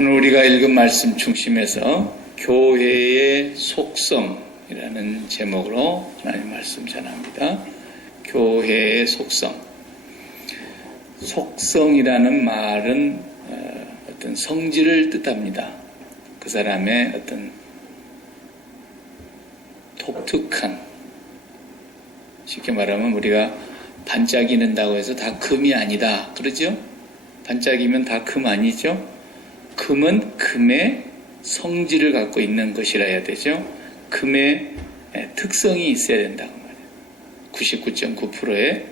오늘 우리가 읽은 말씀 중심에서 교회의 속성이라는 제목으로 하나님 말씀 전합니다. 교회의 속성. 속성이라는 말은 어떤 성질을 뜻합니다. 그 사람의 어떤 독특한, 쉽게 말하면 우리가 반짝이는다고 해서 다 금이 아니다. 그러죠? 반짝이면 다 금 아니죠? 금은 금의 성질을 갖고 있는 것이라 해야 되죠. 금의 특성이 있어야 된다고 말이에요. 99.9%의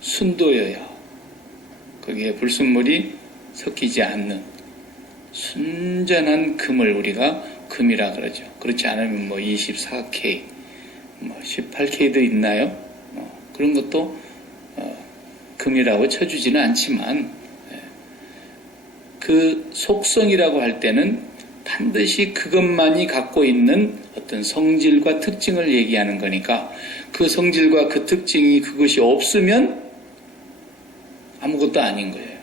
순도여야, 거기에 불순물이 섞이지 않는 순전한 금을 우리가 금이라 그러죠. 그렇지 않으면 24K, 18K도 있나요? 그런 것도 금이라고 쳐주지는 않지만, 그 속성이라고 할 때는 반드시 그것만이 갖고 있는 어떤 성질과 특징을 얘기하는 거니까, 그 성질과 그 특징이 그것이 없으면 아무것도 아닌 거예요.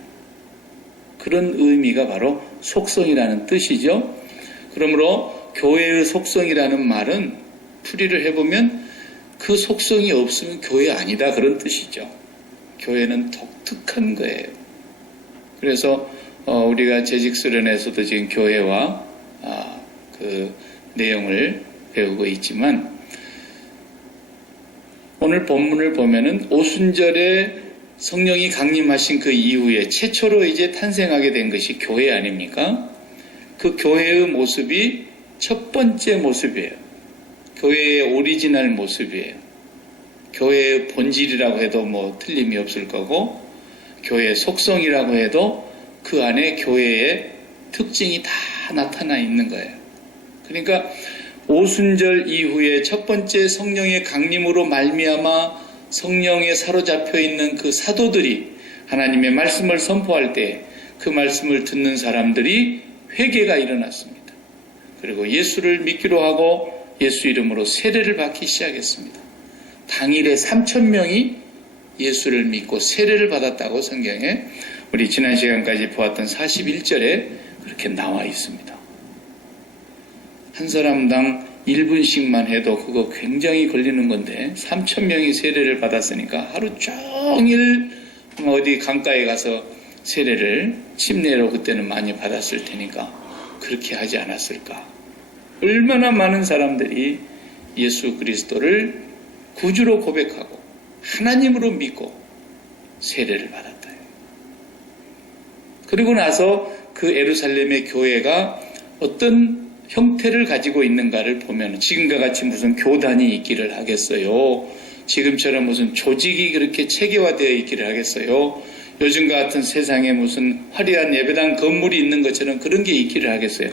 그런 의미가 바로 속성이라는 뜻이죠. 그러므로 교회의 속성이라는 말은 풀이를 해보면 그 속성이 없으면 교회 아니다, 그런 뜻이죠. 교회는 독특한 거예요. 그래서 우리가 재직수련에서도 지금 교회와 그 내용을 배우고 있지만, 오늘 본문을 보면은 오순절에 성령이 강림하신 그 이후에 최초로 이제 탄생하게 된 것이 교회 아닙니까? 그 교회의 모습이 첫 번째 모습이에요. 교회의 오리지널 모습이에요. 교회의 본질이라고 해도 틀림이 없을 거고, 교회의 속성이라고 해도 그 안에 교회의 특징이 다 나타나 있는 거예요. 그러니까 오순절 이후에 첫 번째 성령의 강림으로 말미암아 성령에 사로잡혀 있는 그 사도들이 하나님의 말씀을 선포할 때 그 말씀을 듣는 사람들이 회개가 일어났습니다. 그리고 예수를 믿기로 하고 예수 이름으로 세례를 받기 시작했습니다. 당일에 3,000명이 예수를 믿고 세례를 받았다고 성경에 우리 지난 시간까지 보았던 41절에 그렇게 나와 있습니다. 한 사람당 1분씩만 해도 그거 굉장히 걸리는 건데 3,000명이 세례를 받았으니까 하루 종일 어디 강가에 가서 세례를 침례로 그때는 많이 받았을 테니까 그렇게 하지 않았을까. 얼마나 많은 사람들이 예수 그리스도를 구주로 고백하고 하나님으로 믿고 세례를 받았다. 그리고 나서 그 예루살렘의 교회가 어떤 형태를 가지고 있는가를 보면 지금과 같이 무슨 교단이 있기를 하겠어요? 지금처럼 무슨 조직이 그렇게 체계화되어 있기를 하겠어요? 요즘과 같은 세상에 무슨 화려한 예배당 건물이 있는 것처럼 그런 게 있기를 하겠어요?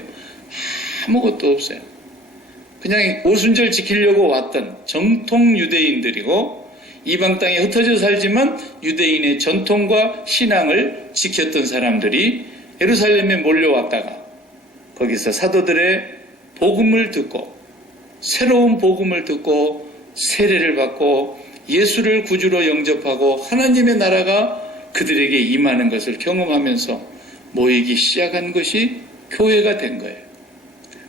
아무것도 없어요. 그냥 오순절 지키려고 왔던 정통 유대인들이고, 이방 땅에 흩어져 살지만 유대인의 전통과 신앙을 지켰던 사람들이 예루살렘에 몰려왔다가 거기서 사도들의 복음을 듣고, 새로운 복음을 듣고 세례를 받고 예수를 구주로 영접하고 하나님의 나라가 그들에게 임하는 것을 경험하면서 모이기 시작한 것이 교회가 된 거예요.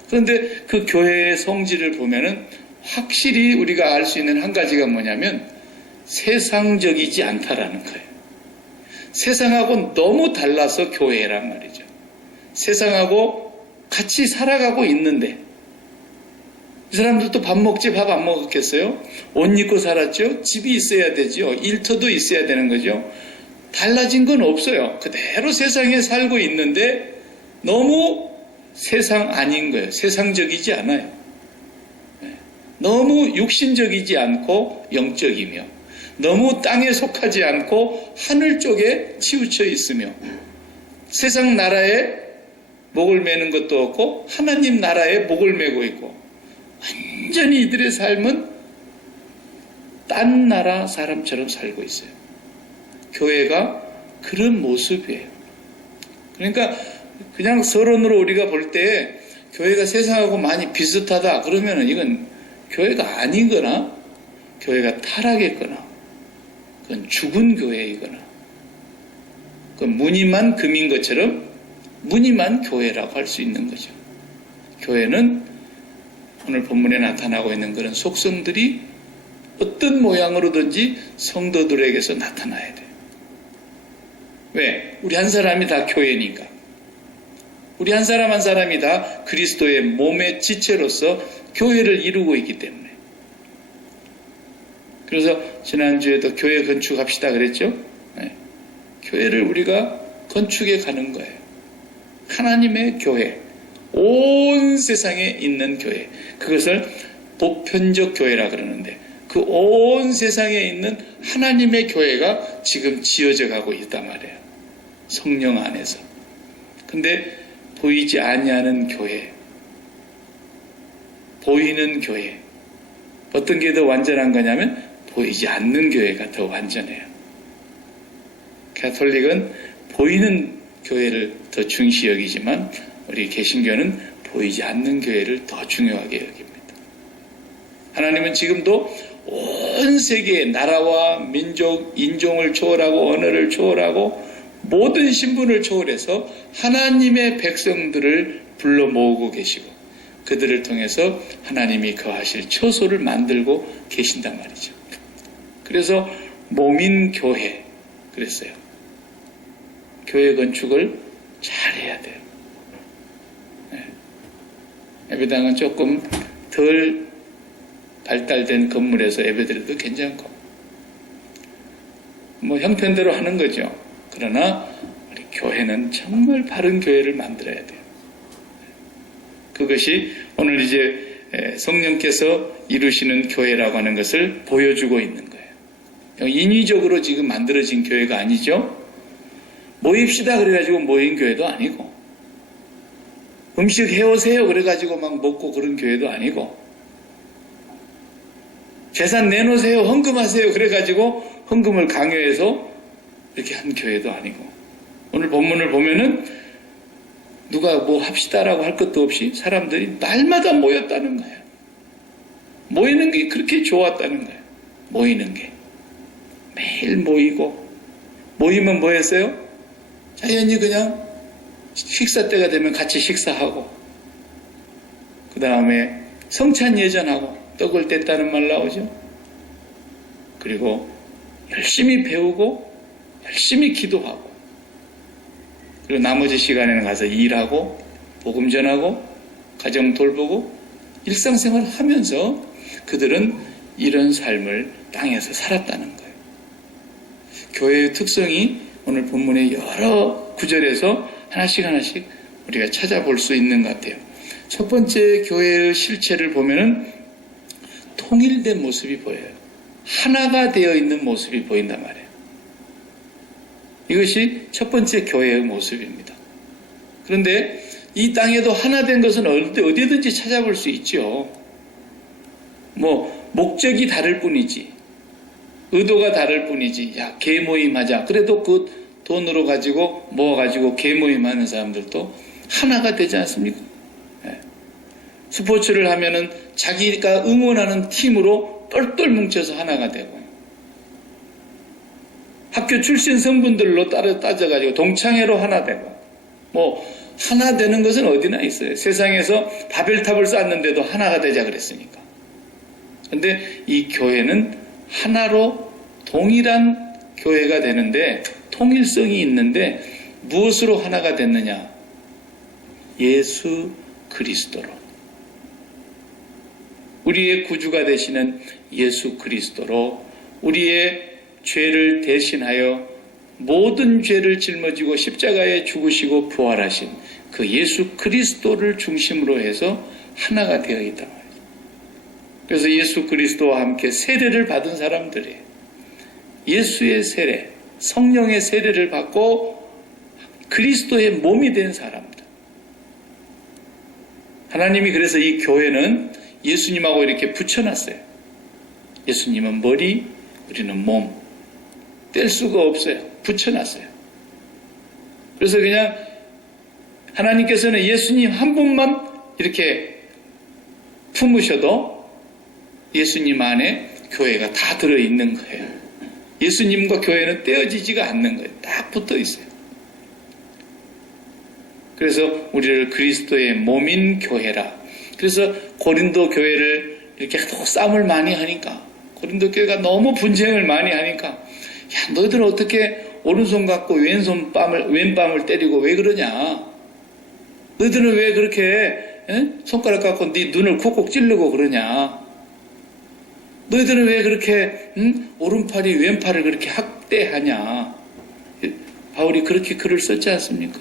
그런데 그 교회의 성질을 보면은 확실히 우리가 알 수 있는 한 가지가 뭐냐면 세상적이지 않다라는 거예요. 세상하고 너무 달라서 교회란 말이죠. 세상하고 같이 살아가고 있는데, 이 사람들도 밥 먹지 밥 안 먹었겠어요? 옷 입고 살았죠? 집이 있어야 되죠. 일터도 있어야 되는 거죠. 달라진 건 없어요. 그대로 세상에 살고 있는데 너무 세상 아닌 거예요. 세상적이지 않아요. 너무 육신적이지 않고 영적이며, 너무 땅에 속하지 않고 하늘 쪽에 치우쳐 있으며, 세상 나라에 목을 매는 것도 없고 하나님 나라에 목을 매고 있고, 완전히 이들의 삶은 딴 나라 사람처럼 살고 있어요. 교회가 그런 모습이에요. 그러니까 그냥 서론으로 우리가 볼 때 교회가 세상하고 많이 비슷하다 그러면은 이건 교회가 아니거나 교회가 타락했거나 그건 죽은 교회이거나 그건 무늬만 금인 것처럼 무늬만 교회라고 할 수 있는 거죠. 교회는 오늘 본문에 나타나고 있는 그런 속성들이 어떤 모양으로든지 성도들에게서 나타나야 돼요. 왜? 우리 한 사람이 다 교회니까. 우리 한 사람 한 사람이 다 그리스도의 몸의 지체로서 교회를 이루고 있기 때문에. 그래서 지난주에도 교회 건축합시다 그랬죠? 네. 교회를 우리가 건축해 가는 거예요. 하나님의 교회. 온 세상에 있는 교회. 그것을 보편적 교회라 그러는데 그 온 세상에 있는 하나님의 교회가 지금 지어져 가고 있단 말이에요. 성령 안에서. 근데 보이지 아니하는 교회, 보이는 교회, 어떤 게 더 완전한 거냐면 보이지 않는 교회가 더 완전해요. 가톨릭은 보이는 교회를 더 중시 여기지만 우리 개신교는 보이지 않는 교회를 더 중요하게 여깁니다. 하나님은 지금도 온 세계의 나라와 민족, 인종을 초월하고 언어를 초월하고 모든 신분을 초월해서 하나님의 백성들을 불러 모으고 계시고 그들을 통해서 하나님이 거하실 처소를 만들고 계신단 말이죠. 그래서 몸인 교회 그랬어요. 교회 건축을 잘해야 돼요. 네. 예배당은 조금 덜 발달된 건물에서 예배드려도 괜찮고 뭐 형편대로 하는 거죠. 그러나 우리 교회는 정말 바른 교회를 만들어야 돼요. 그것이 오늘 이제 성령께서 이루시는 교회라고 하는 것을 보여주고 있는 거예요. 인위적으로 지금 만들어진 교회가 아니죠. 모입시다 그래가지고 모인 교회도 아니고 음식 해오세요 그래가지고 막 먹고 그런 교회도 아니고 재산 내놓으세요 헌금하세요 그래가지고 헌금을 강요해서 이렇게 한 교회도 아니고 오늘 본문을 보면은 누가 뭐 합시다라고 할 것도 없이 사람들이 날마다 모였다는 거예요. 모이는 게 그렇게 좋았다는 거예요. 모이는 게 매일 모이고 모이면 뭐 했어요? 자연히 그냥 식사 때가 되면 같이 식사하고 그 다음에 성찬 예전하고 떡을 뗐다는 말 나오죠. 그리고 열심히 배우고 열심히 기도하고 그리고 나머지 시간에는 가서 일하고 복음 전하고 가정 돌보고 일상생활을 하면서 그들은 이런 삶을 땅에서 살았다는 거예요. 교회의 특성이 오늘 본문의 여러 구절에서 하나씩 우리가 찾아볼 수 있는 것 같아요. 첫 번째 교회의 실체를 보면은 통일된 모습이 보여요. 하나가 되어 있는 모습이 보인단 말이에요. 이것이 첫 번째 교회의 모습입니다. 그런데 이 땅에도 하나 된 것은 어디든지 찾아볼 수 있죠. 뭐 목적이 다를 뿐이지 의도가 다를 뿐이지 야 개모임하자 그래도 그 돈으로 가지고 모아가지고 개모임하는 사람들도 하나가 되지 않습니까? 네. 스포츠를 하면은 자기가 응원하는 팀으로 똘똘 뭉쳐서 하나가 되고 학교 출신 성분들로 따져가지고 동창회로 하나 되고 뭐 하나 되는 것은 어디나 있어요. 세상에서 바벨탑을 쌓는데도 하나가 되자 그랬으니까. 근데 이 교회는 하나로 동일한 교회가 되는데 통일성이 있는데 무엇으로 하나가 됐느냐? 예수 그리스도로. 우리의 구주가 되시는 예수 그리스도로 우리의 죄를 대신하여 모든 죄를 짊어지고 십자가에 죽으시고 부활하신 그 예수 그리스도를 중심으로 해서 하나가 되어 있다 말이에요. 그래서 예수 그리스도와 함께 세례를 받은 사람들이에요. 예수의 세례, 성령의 세례를 받고 그리스도의 몸이 된 사람들. 하나님이 그래서 이 교회는 예수님하고 이렇게 붙여놨어요. 예수님은 머리, 우리는 몸. 뗄 수가 없어요. 붙여놨어요. 그래서 그냥 하나님께서는 예수님 한 분만 이렇게 품으셔도 예수님 안에 교회가 다 들어있는 거예요. 예수님과 교회는 떼어지지가 않는 거예요. 딱 붙어 있어요. 그래서 우리를 그리스도의 몸인 교회라. 그래서 고린도 교회를 이렇게 싸움을 많이 하니까, 고린도 교회가 너무 분쟁을 많이 하니까, 야, 너희들은 어떻게 오른손 갖고 왼뺨을 때리고 왜 그러냐? 너희들은 왜 그렇게 손가락 갖고 네 눈을 콕콕 찌르고 그러냐? 너희들은 왜 그렇게 오른팔이 왼팔을 그렇게 학대하냐? 바울이 그렇게 글을 썼지 않습니까?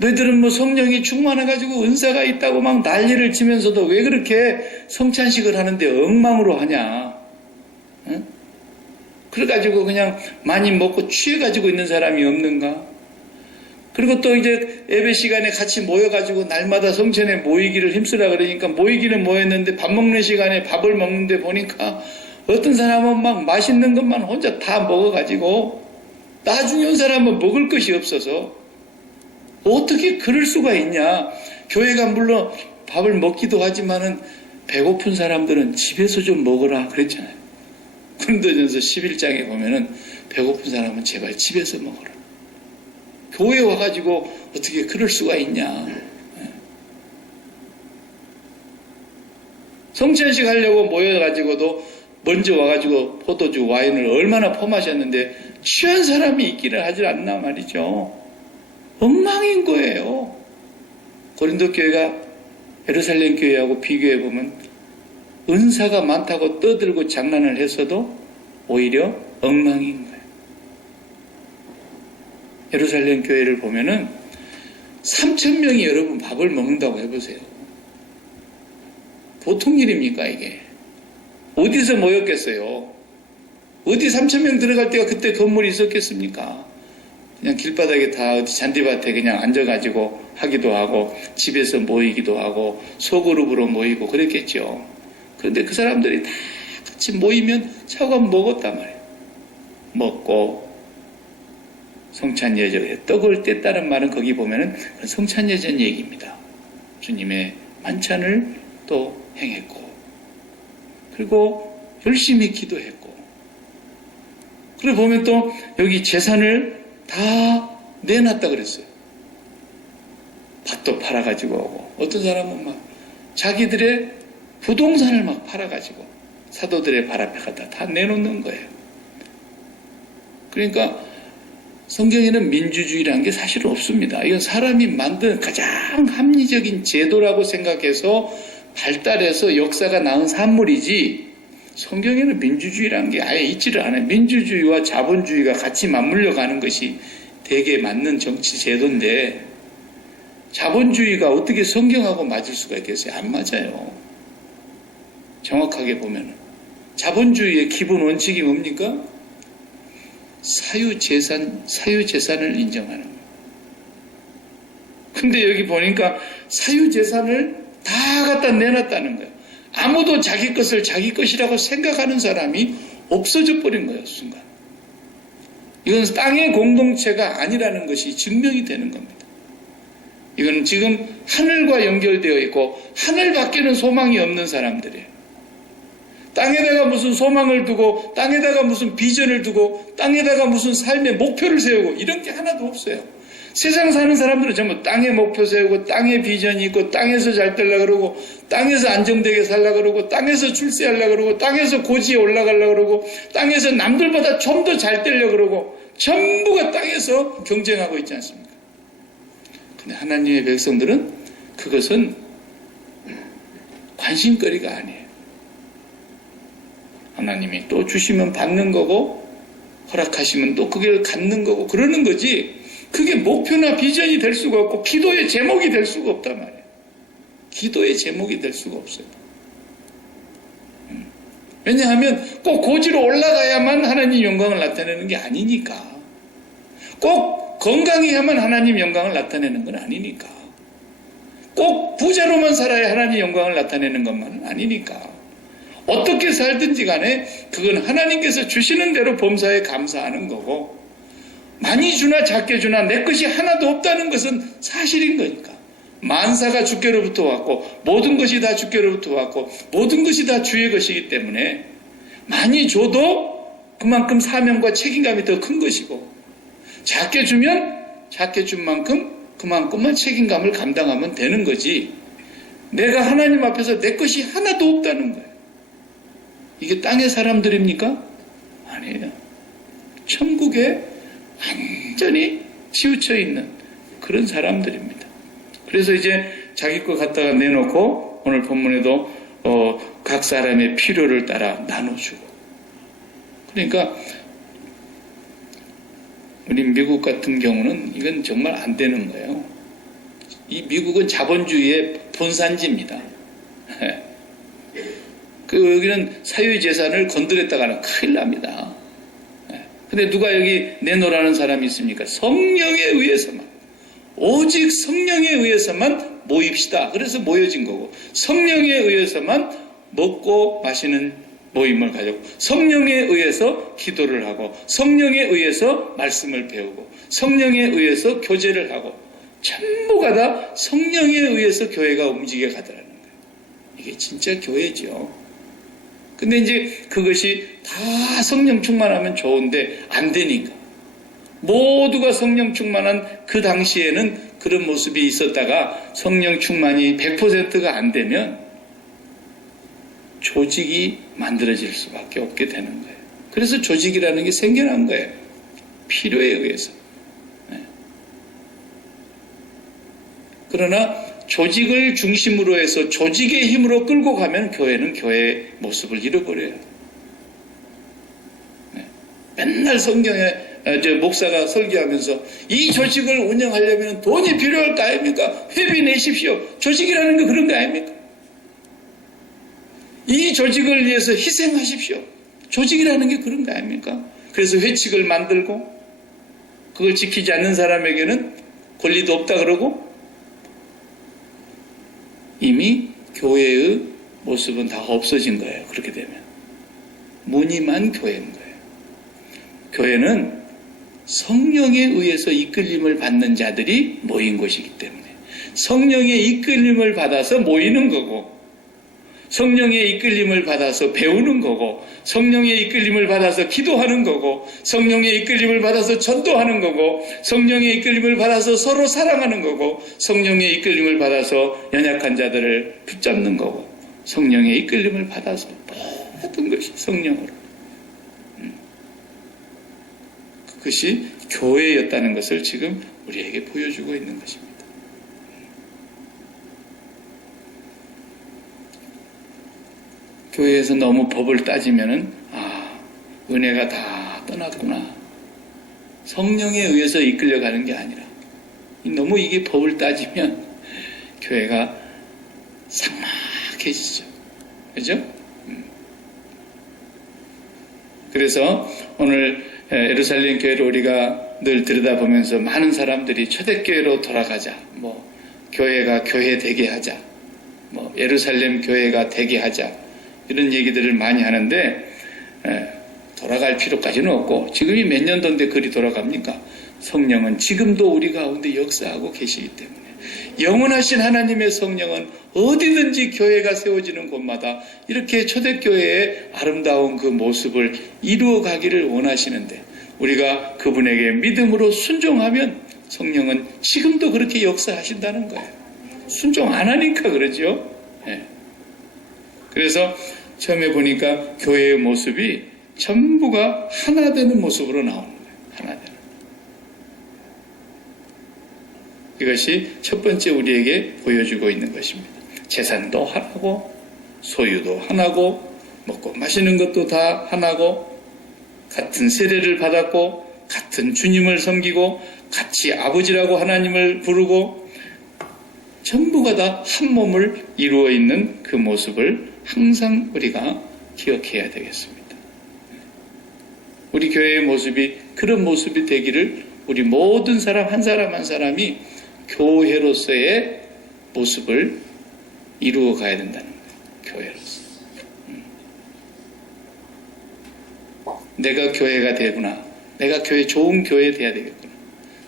너희들은 뭐 성령이 충만해가지고 은사가 있다고 막 난리를 치면서도 왜 그렇게 성찬식을 하는데 엉망으로 하냐? 그래가지고 그냥 많이 먹고 취해가지고 있는 사람이 없는가? 그리고 또 이제 예배 시간에 같이 모여가지고 날마다 성전에 모이기를 힘쓰라 그러니까 모이기는 모였는데 밥 먹는 시간에 밥을 먹는데 보니까 어떤 사람은 막 맛있는 것만 혼자 다 먹어가지고 나중에 온 사람은 먹을 것이 없어서 어떻게 그럴 수가 있냐. 교회가 물론 밥을 먹기도 하지만은 배고픈 사람들은 집에서 좀 먹으라 그랬잖아요. 고린도전서 11장에 보면은 배고픈 사람은 제발 집에서 먹어라. 교회에 와가지고 어떻게 그럴 수가 있냐. 성찬식 하려고 모여가지고도 먼저 와가지고 포도주, 와인을 얼마나 퍼마셨는데 취한 사람이 있기를 하지 않나 말이죠. 엉망인 거예요. 고린도 교회가 예루살렘 교회하고 비교해보면 은사가 많다고 떠들고 장난을 했어도 오히려 엉망인 거예요. 예루살렘 교회를 보면은 3,000명이 여러분 밥을 먹는다고 해보세요. 보통 일입니까 이게? 어디서 모였겠어요? 어디 3,000명 들어갈 때가 그때 건물이 있었겠습니까? 그냥 길바닥에 다 어디 잔디밭에 그냥 앉아가지고 하기도 하고 집에서 모이기도 하고 소그룹으로 모이고 그랬겠죠. 그런데 그 사람들이 다 같이 모이면 차관 먹었단 말이에요. 먹고 성찬예전에 떡을 뗐다는 말은 거기 보면은 성찬예전 얘기입니다. 주님의 만찬을 또 행했고 그리고 열심히 기도했고 그리고 보면 또 여기 재산을 다 내놨다 그랬어요. 밭도 팔아가지고 오고 어떤 사람은 막 자기들의 부동산을 막 팔아가지고 사도들의 발 앞에 갖다 다 내놓는 거예요. 그러니까 성경에는 민주주의라는 게 사실 없습니다. 이건 사람이 만든 가장 합리적인 제도라고 생각해서 발달해서 역사가 낳은 산물이지 성경에는 민주주의라는 게 아예 있지를 않아요. 민주주의와 자본주의가 같이 맞물려 가는 것이 되게 맞는 정치 제도인데 자본주의가 어떻게 성경하고 맞을 수가 있겠어요? 안 맞아요. 정확하게 보면 자본주의의 기본 원칙이 뭡니까? 사유재산을 인정하는 거예요. 근데 여기 보니까 사유재산을 다 갖다 내놨다는 거예요. 아무도 자기 것을 자기 것이라고 생각하는 사람이 없어져 버린 거예요, 순간. 이건 땅의 공동체가 아니라는 것이 증명이 되는 겁니다. 이건 지금 하늘과 연결되어 있고 하늘 밖에는 소망이 없는 사람들이에요. 땅에다가 무슨 소망을 두고 땅에다가 무슨 비전을 두고 땅에다가 무슨 삶의 목표를 세우고 이런 게 하나도 없어요. 세상 사는 사람들은 전부 땅에 목표 세우고 땅에 비전이 있고 땅에서 잘 되려고 그러고 땅에서 안정되게 살려고 그러고 땅에서 출세하려고 그러고 땅에서 고지에 올라가려고 그러고 땅에서 남들보다 좀 더 잘 되려고 그러고 전부가 땅에서 경쟁하고 있지 않습니까? 근데 하나님의 백성들은 그것은 관심거리가 아니에요. 하나님이 또 주시면 받는 거고 허락하시면 또 그걸 갖는 거고 그러는 거지 그게 목표나 비전이 될 수가 없고 기도의 제목이 될 수가 없단 말이에요. 기도의 제목이 될 수가 없어요. 왜냐하면 꼭 고지로 올라가야만 하나님 영광을 나타내는 게 아니니까. 꼭 건강해야만 하나님 영광을 나타내는 건 아니니까. 꼭 부자로만 살아야 하나님 영광을 나타내는 것만은 아니니까. 어떻게 살든지 간에 그건 하나님께서 주시는 대로 범사에 감사하는 거고 많이 주나 작게 주나 내 것이 하나도 없다는 것은 사실인 거니까. 만사가 주께로부터 왔고 모든 것이 다 주께로부터 왔고 모든 것이 다 주의 것이기 때문에 많이 줘도 그만큼 사명과 책임감이 더 큰 것이고 작게 주면 작게 준 만큼 그만큼만 책임감을 감당하면 되는 거지. 내가 하나님 앞에서 내 것이 하나도 없다는 거예요. 이게 땅의 사람들입니까? 아니에요. 천국에 완전히 치우쳐 있는 그런 사람들입니다. 그래서 이제 자기 거 갖다가 내놓고 오늘 본문에도 각 사람의 필요를 따라 나눠주고. 그러니까 우리 미국 같은 경우는 이건 정말 안 되는 거예요. 이 미국은 자본주의의 본산지입니다. 여기는 사유재산을 건드렸다가는 큰일 납니다. 근데 누가 여기 내놓으라는 사람이 있습니까? 성령에 의해서만, 오직 성령에 의해서만 모입시다. 그래서 모여진 거고, 성령에 의해서만 먹고 마시는 모임을 가졌고, 성령에 의해서 기도를 하고, 성령에 의해서 말씀을 배우고, 성령에 의해서 교제를 하고, 전부가 다 성령에 의해서 교회가 움직여 가더라는 거예요. 이게 진짜 교회죠. 근데 이제 그것이 다 성령 충만하면 좋은데 안 되니까. 모두가 성령 충만한 그 당시에는 그런 모습이 있었다가 성령 충만이 100%가 안 되면 조직이 만들어질 수밖에 없게 되는 거예요. 그래서 조직이라는 게 생겨난 거예요. 필요에 의해서. 그러나 조직을 중심으로 해서 조직의 힘으로 끌고 가면 교회는 교회의 모습을 잃어버려요. 맨날 성경에 목사가 설교하면서 이 조직을 운영하려면 돈이 필요할 거 아닙니까? 회비 내십시오. 조직이라는 게 그런 거 아닙니까? 이 조직을 위해서 희생하십시오. 조직이라는 게 그런 거 아닙니까? 그래서 회칙을 만들고 그걸 지키지 않는 사람에게는 권리도 없다 그러고 이미 교회의 모습은 다 없어진 거예요. 그렇게 되면. 무늬만 교회인 거예요. 교회는 성령에 의해서 이끌림을 받는 자들이 모인 곳이기 때문에 성령의 이끌림을 받아서 모이는 거고 성령의 이끌림을 받아서 배우는 거고 성령의 이끌림을 받아서 기도하는 거고 성령의 이끌림을 받아서 전도하는 거고 성령의 이끌림을 받아서 서로 사랑하는 거고 성령의 이끌림을 받아서 연약한 자들을 붙잡는 거고 성령의 이끌림을 받아서 모든 것이 성령으로 그것이 교회였다는 것을 지금 우리에게 보여주고 있는 것입니다. 교회에서 너무 법을 따지면은 은혜가 다 떠났구나. 성령에 의해서 이끌려가는 게 아니라 너무 이게 법을 따지면 교회가 삭막해지죠. 그죠? 그래서 오늘 예루살렘 교회를 우리가 늘 들여다보면서 많은 사람들이 초대교회로 돌아가자. 교회가 교회 되게 하자. 예루살렘 교회가 되게 하자. 이런 얘기들을 많이 하는데 돌아갈 필요까지는 없고 지금이 몇 년도인데 그리 돌아갑니까? 성령은 지금도 우리 가운데 역사하고 계시기 때문에 영원하신 하나님의 성령은 어디든지 교회가 세워지는 곳마다 이렇게 초대교회의 아름다운 그 모습을 이루어가기를 원하시는데 우리가 그분에게 믿음으로 순종하면 성령은 지금도 그렇게 역사하신다는 거예요. 순종 안 하니까 그러죠. 그래서 처음에 보니까 교회의 모습이 전부가 하나 되는 모습으로 나오는 거예요. 하나 되는. 이것이 첫 번째 우리에게 보여주고 있는 것입니다. 재산도 하나고 소유도 하나고 먹고 마시는 것도 다 하나고 같은 세례를 받았고 같은 주님을 섬기고 같이 아버지라고 하나님을 부르고 전부가 다 한 몸을 이루어 있는 그 모습을 항상 우리가 기억해야 되겠습니다. 우리 교회의 모습이 그런 모습이 되기를 우리 모든 사람 한 사람 한 사람이 교회로서의 모습을 이루어 가야 된다는 거예요. 교회로서. 내가 교회가 되구나. 내가 좋은 교회 돼야 되겠구나.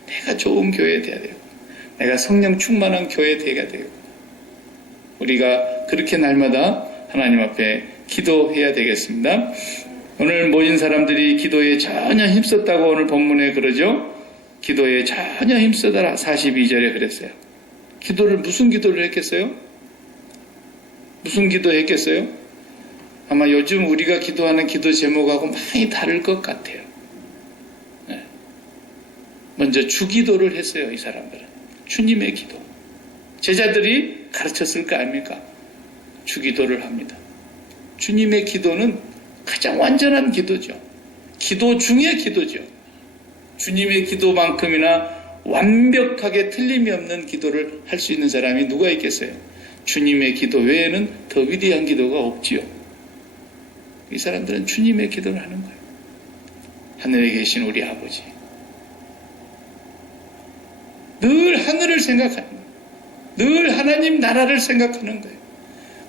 내가 좋은 교회 돼야 되겠구나. 내가 성령 충만한 교회 돼야 되겠구나. 우리가 그렇게 날마다 하나님 앞에 기도해야 되겠습니다. 오늘 모인 사람들이 기도에 전혀 힘썼다고 오늘 본문에 그러죠. 기도에 전혀 힘쓰더라. 42절에 그랬어요. 무슨 기도를 했겠어요? 무슨 기도 했겠어요? 아마 요즘 우리가 기도하는 기도 제목하고 많이 다를 것 같아요. 네. 먼저 주기도를 했어요. 이 사람들은. 주님의 기도. 제자들이 가르쳤을 거 아닙니까? 주기도를 합니다. 주님의 기도는 가장 완전한 기도죠. 기도 중의 기도죠. 주님의 기도만큼이나 완벽하게 틀림이 없는 기도를 할 수 있는 사람이 누가 있겠어요? 주님의 기도 외에는 더 위대한 기도가 없지요. 이 사람들은 주님의 기도를 하는 거예요. 하늘에 계신 우리 아버지. 늘 하늘을 생각하는 거예요. 늘 하나님 나라를 생각하는 거예요.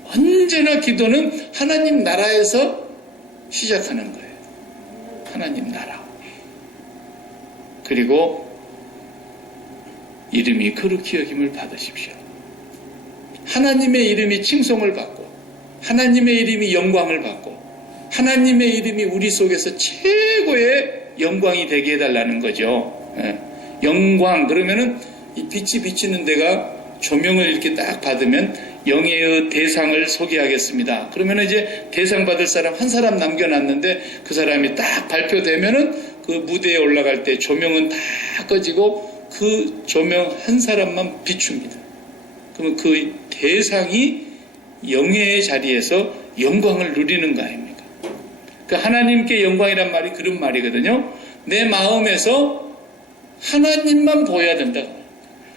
언제나 기도는 하나님 나라에서 시작하는 거예요. 하나님 나라. 그리고 이름이 거룩히 여김을 받으십시오. 하나님의 이름이 칭송을 받고 하나님의 이름이 영광을 받고 하나님의 이름이 우리 속에서 최고의 영광이 되게 해달라는 거죠. 영광 그러면은 이 빛이 비치는 데가 조명을 이렇게 딱 받으면 영예의 대상을 소개하겠습니다. 그러면 이제 대상 받을 사람 한 사람 남겨놨는데 그 사람이 딱 발표되면은 그 무대에 올라갈 때 조명은 다 꺼지고 그 조명 한 사람만 비춥니다. 그러면 그 대상이 영예의 자리에서 영광을 누리는 거 아닙니까? 그 하나님께 영광이란 말이 그런 말이거든요. 내 마음에서 하나님만 보여야 된다.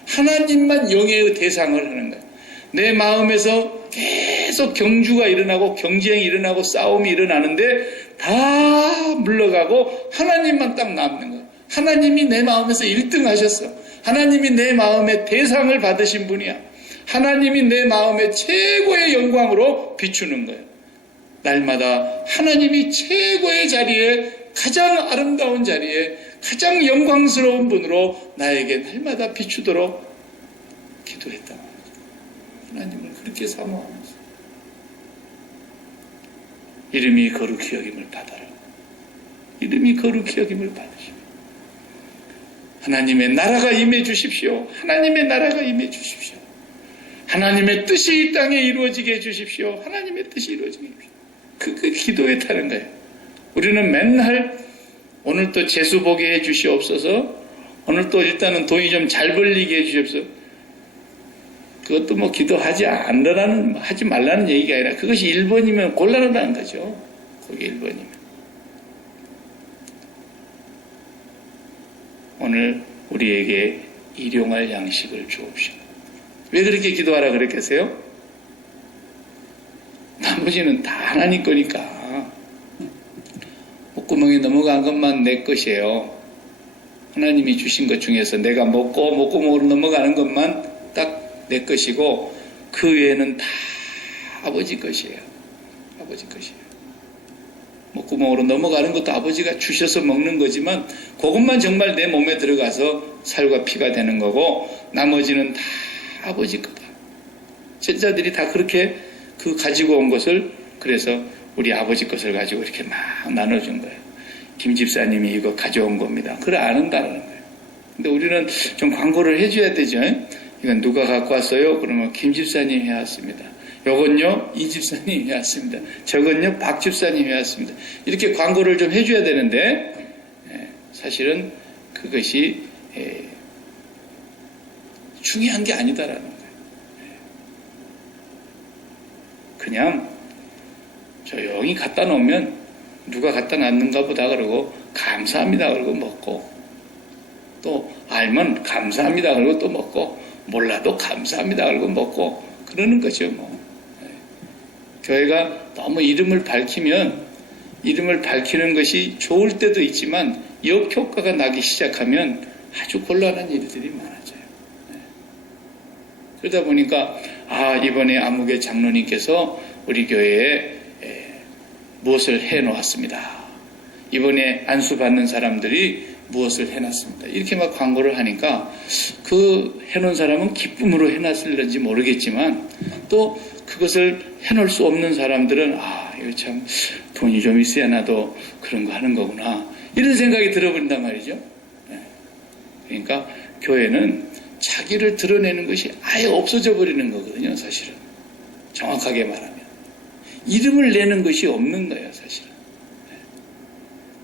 하나님만 영예의 대상을 하는 거예요. 내 마음에서 계속 경주가 일어나고 경쟁이 일어나고 싸움이 일어나는데 다 물러가고 하나님만 딱 남는 거예요. 하나님이 내 마음에서 1등 하셨어. 하나님이 내 마음의 대상을 받으신 분이야. 하나님이 내 마음의 최고의 영광으로 비추는 거예요. 날마다 하나님이 최고의 자리에 가장 아름다운 자리에 가장 영광스러운 분으로 나에게 날마다 비추도록 기도했다. 하나님을 그렇게 사모하면서 이름이 거룩히 여김을 받아라. 이름이 거룩히 여김을 받으시오. 하나님의 나라가 임해 주십시오. 하나님의 나라가 임해 주십시오. 하나님의 뜻이 이 땅에 이루어지게 해주십시오. 하나님의 뜻이 이루어지게 해주십시오. 그 기도에 타는 거예요. 우리는 맨날 오늘 또 재수 보게 해주시옵소서. 오늘 또 일단은 돈이 좀 잘 벌리게 해주시옵소서. 그것도 뭐 기도하지 않으라는, 하지 말라는 얘기가 아니라 그것이 1번이면 곤란하다는 거죠. 그게 1번이면. 오늘 우리에게 일용할 양식을 주옵시오. 왜 그렇게 기도하라 그랬겠어요? 나머지는 다 하나님 거니까. 목구멍에 넘어간 것만 내 것이에요. 하나님이 주신 것 중에서 내가 먹고 목구멍으로 넘어가는 것만 딱 내 것이고 그 외에는 다 아버지 것이에요. 아버지 것이에요. 목구멍으로 넘어가는 것도 아버지가 주셔서 먹는 거지만 그것만 정말 내 몸에 들어가서 살과 피가 되는 거고 나머지는 다 아버지 거다. 제자들이 다 그렇게 그 가지고 온 것을 그래서 우리 아버지 것을 가지고 이렇게 막 나눠준 거예요. 김 집사님이 이거 가져온 겁니다. 그걸 안다는 거예요. 근데 우리는 좀 광고를 해줘야 되죠. 이건 누가 갖고 왔어요? 그러면 김 집사님이 해왔습니다. 요건요 이 집사님이 해왔습니다. 저건요 박 집사님이 해왔습니다. 이렇게 광고를 좀 해줘야 되는데 사실은 그것이 중요한 게 아니다라는 거예요. 그냥 조용히 갖다 놓으면 누가 갖다 놨는가 보다 그러고 감사합니다 그러고 먹고 또 알면 감사합니다 그러고 또 먹고 몰라도 감사합니다 그러고 먹고 그러는 거죠. 뭐 교회가 너무 이름을 밝히면 이름을 밝히는 것이 좋을 때도 있지만 역효과가 나기 시작하면 아주 곤란한 일들이 많아져요. 그러다 보니까 이번에 아무개 장로님께서 우리 교회에 무엇을 해놓았습니다. 이번에 안수 받는 사람들이 무엇을 해놨습니다. 이렇게 막 광고를 하니까 그 해놓은 사람은 기쁨으로 해놨을는지 모르겠지만 또 그것을 해놓을 수 없는 사람들은 이거 참 돈이 좀 있어야 나도 그런 거 하는 거구나 이런 생각이 들어버린단 말이죠. 그러니까 교회는 자기를 드러내는 것이 아예 없어져 버리는 거거든요, 사실은. 정확하게 말하면. 이름을 내는 것이 없는 거예요, 사실은.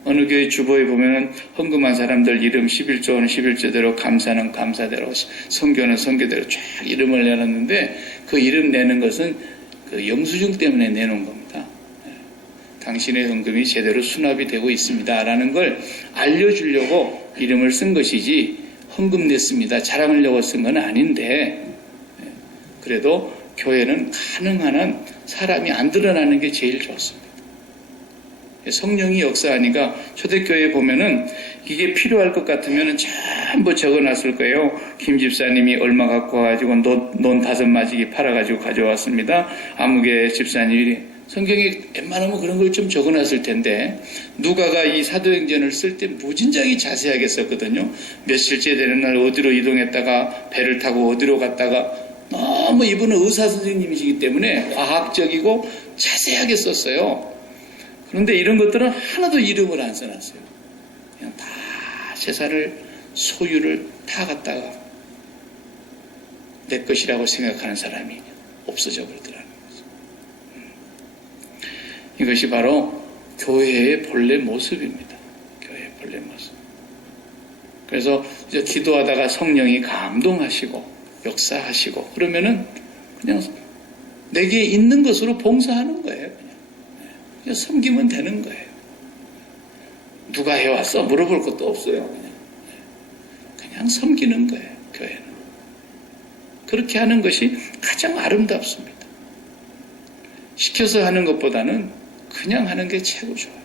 어느 교회 주보에 보면은 헌금한 사람들 이름 11조는 11조대로, 감사는 감사대로, 선교는 선교대로 쫙 이름을 내놨는데 그 이름 내는 것은 그 영수증 때문에 내놓은 겁니다. 당신의 헌금이 제대로 수납이 되고 있습니다. 라는 걸 알려주려고 이름을 쓴 것이지 헌금 냈습니다. 자랑하려고 쓴 건 아닌데 그래도 교회는 가능한 한 사람이 안 드러나는 게 제일 좋습니다. 성령이 역사하니까 초대교회에 보면은 이게 필요할 것 같으면 전부 적어놨을 거예요. 김 집사님이 얼마 갖고 와가지고 논 5마지기 팔아가지고 가져왔습니다. 아무개 집사님이 성경에 웬만하면 그런 걸 좀 적어놨을 텐데 누가가 이 사도행전을 쓸 때 무진장이 자세하게 썼거든요. 며칠째 되는 날 어디로 이동했다가 배를 타고 어디로 갔다가 너무 이분은 의사 선생님이시기 때문에 과학적이고 자세하게 썼어요. 그런데 이런 것들은 하나도 이름을 안 써놨어요. 그냥 다 재산을, 소유를 다 갖다가 내 것이라고 생각하는 사람이 없어져 버리더라는 거죠. 이것이 바로 교회의 본래 모습입니다. 교회의 본래 모습. 그래서 이제 기도하다가 성령이 감동하시고 역사하시고 그러면은 그냥 내게 있는 것으로 봉사하는 거예요. 그냥 섬기면 되는 거예요. 누가 해왔어? 물어볼 것도 없어요. 그냥 섬기는 거예요. 교회는. 그렇게 하는 것이 가장 아름답습니다. 시켜서 하는 것보다는 그냥 하는 게 최고 좋아요.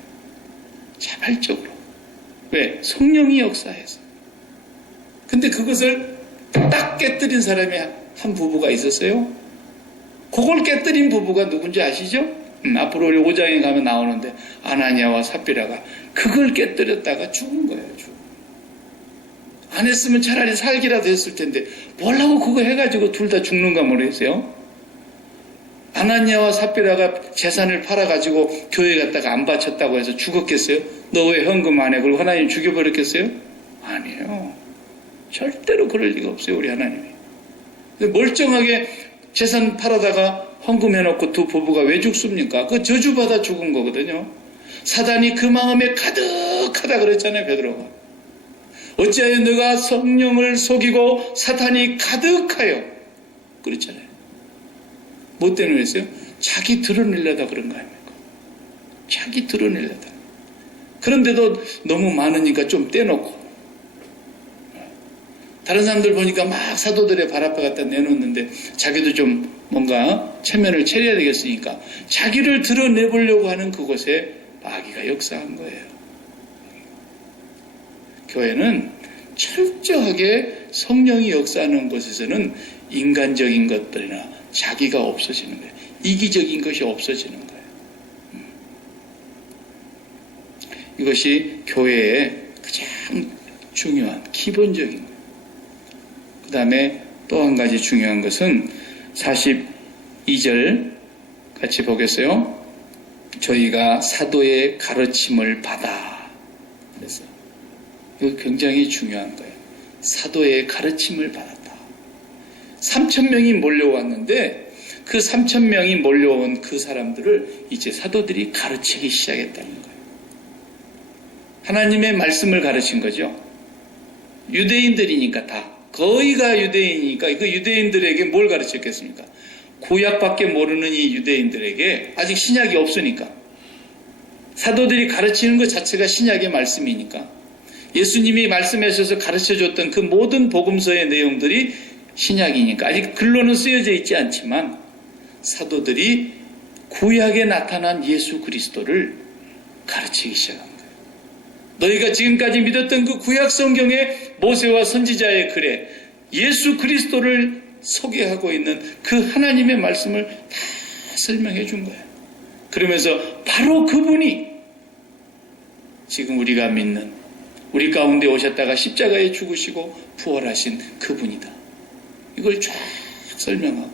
자발적으로. 왜? 성령이 역사해서. 근데 그것을 딱 깨뜨린 사람이 한 부부가 있었어요. 그걸 깨뜨린 부부가 누군지 아시죠? 앞으로 우리 5장에 가면 나오는데 아나니아와 삽비라가 그걸 깨뜨렸다가 죽은 거예요. 안 했으면 차라리 살기라도 했을 텐데 뭘 하고 그거 해가지고 둘 다 죽는가 모르겠어요. 아나니아와 삽비라가 재산을 팔아가지고 교회 갔다가 안 바쳤다고 해서 죽었겠어요? 너 왜 헌금 안 해? 그리고 하나님 죽여버렸겠어요? 아니에요. 절대로 그럴 리가 없어요. 우리 하나님이. 멀쩡하게 재산 팔아다가 헌금해놓고 두 부부가 왜 죽습니까? 그 저주받아 죽은 거거든요. 사단이 그 마음에 가득하다 그랬잖아요. 베드로가. 어찌하여 너가 성령을 속이고 사탄이 가득하여 그랬잖아요. 뭐 때문에 그랬어요? 자기 드러내려다 그런 거 아닙니까? 자기 드러내려다. 그런데도 너무 많으니까 좀 떼놓고 다른 사람들 보니까 막 사도들의 발 앞에 갖다 내놓는데 자기도 좀 뭔가 체면을 차려야 되겠으니까 자기를 드러내보려고 하는 그곳에 마귀가 역사한 거예요. 교회는 철저하게 성령이 역사하는 곳에서는 인간적인 것들이나 자기가 없어지는 거예요. 이기적인 것이 없어지는 거예요. 이것이 교회의 가장 중요한 기본적인 거예요. 그 다음에 또 한 가지 중요한 것은 42절 같이 보겠어요. 저희가 사도의 가르침을 받아. 그래서 이거 굉장히 중요한 거예요. 사도의 가르침을 받았다. 3,000명이 몰려왔는데 그 3,000명이 몰려온 그 사람들을 이제 사도들이 가르치기 시작했다는 거예요. 하나님의 말씀을 가르친 거죠. 유대인들이니까 다. 거의가 유대인이니까 그 유대인들에게 뭘 가르쳤겠습니까? 구약밖에 모르는 이 유대인들에게 아직 신약이 없으니까 사도들이 가르치는 것 자체가 신약의 말씀이니까 예수님이 말씀하셔서 가르쳐줬던 그 모든 복음서의 내용들이 신약이니까 아직 글로는 쓰여져 있지 않지만 사도들이 구약에 나타난 예수 그리스도를 가르치기 시작합니다. 너희가 지금까지 믿었던 그 구약 성경의 모세와 선지자의 글에 예수 그리스도를 소개하고 있는 그 하나님의 말씀을 다 설명해 준 거예요. 그러면서 바로 그분이 지금 우리가 믿는 우리 가운데 오셨다가 십자가에 죽으시고 부활하신 그분이다. 이걸 쫙 설명하고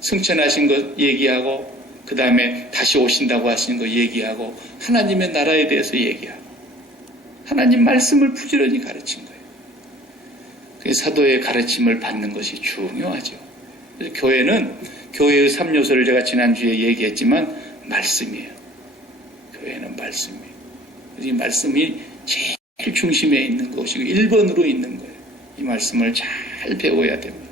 승천하신 것 얘기하고 그 다음에 다시 오신다고 하신 거 얘기하고 하나님의 나라에 대해서 얘기하고 하나님 말씀을 부지런히 가르친 거예요. 사도의 가르침을 받는 것이 중요하죠. 그래서 교회는 교회의 3요소를 제가 지난주에 얘기했지만 말씀이에요. 교회는 말씀이에요. 이 말씀이 제일 중심에 있는 것이고 1번으로 있는 거예요. 이 말씀을 잘 배워야 됩니다.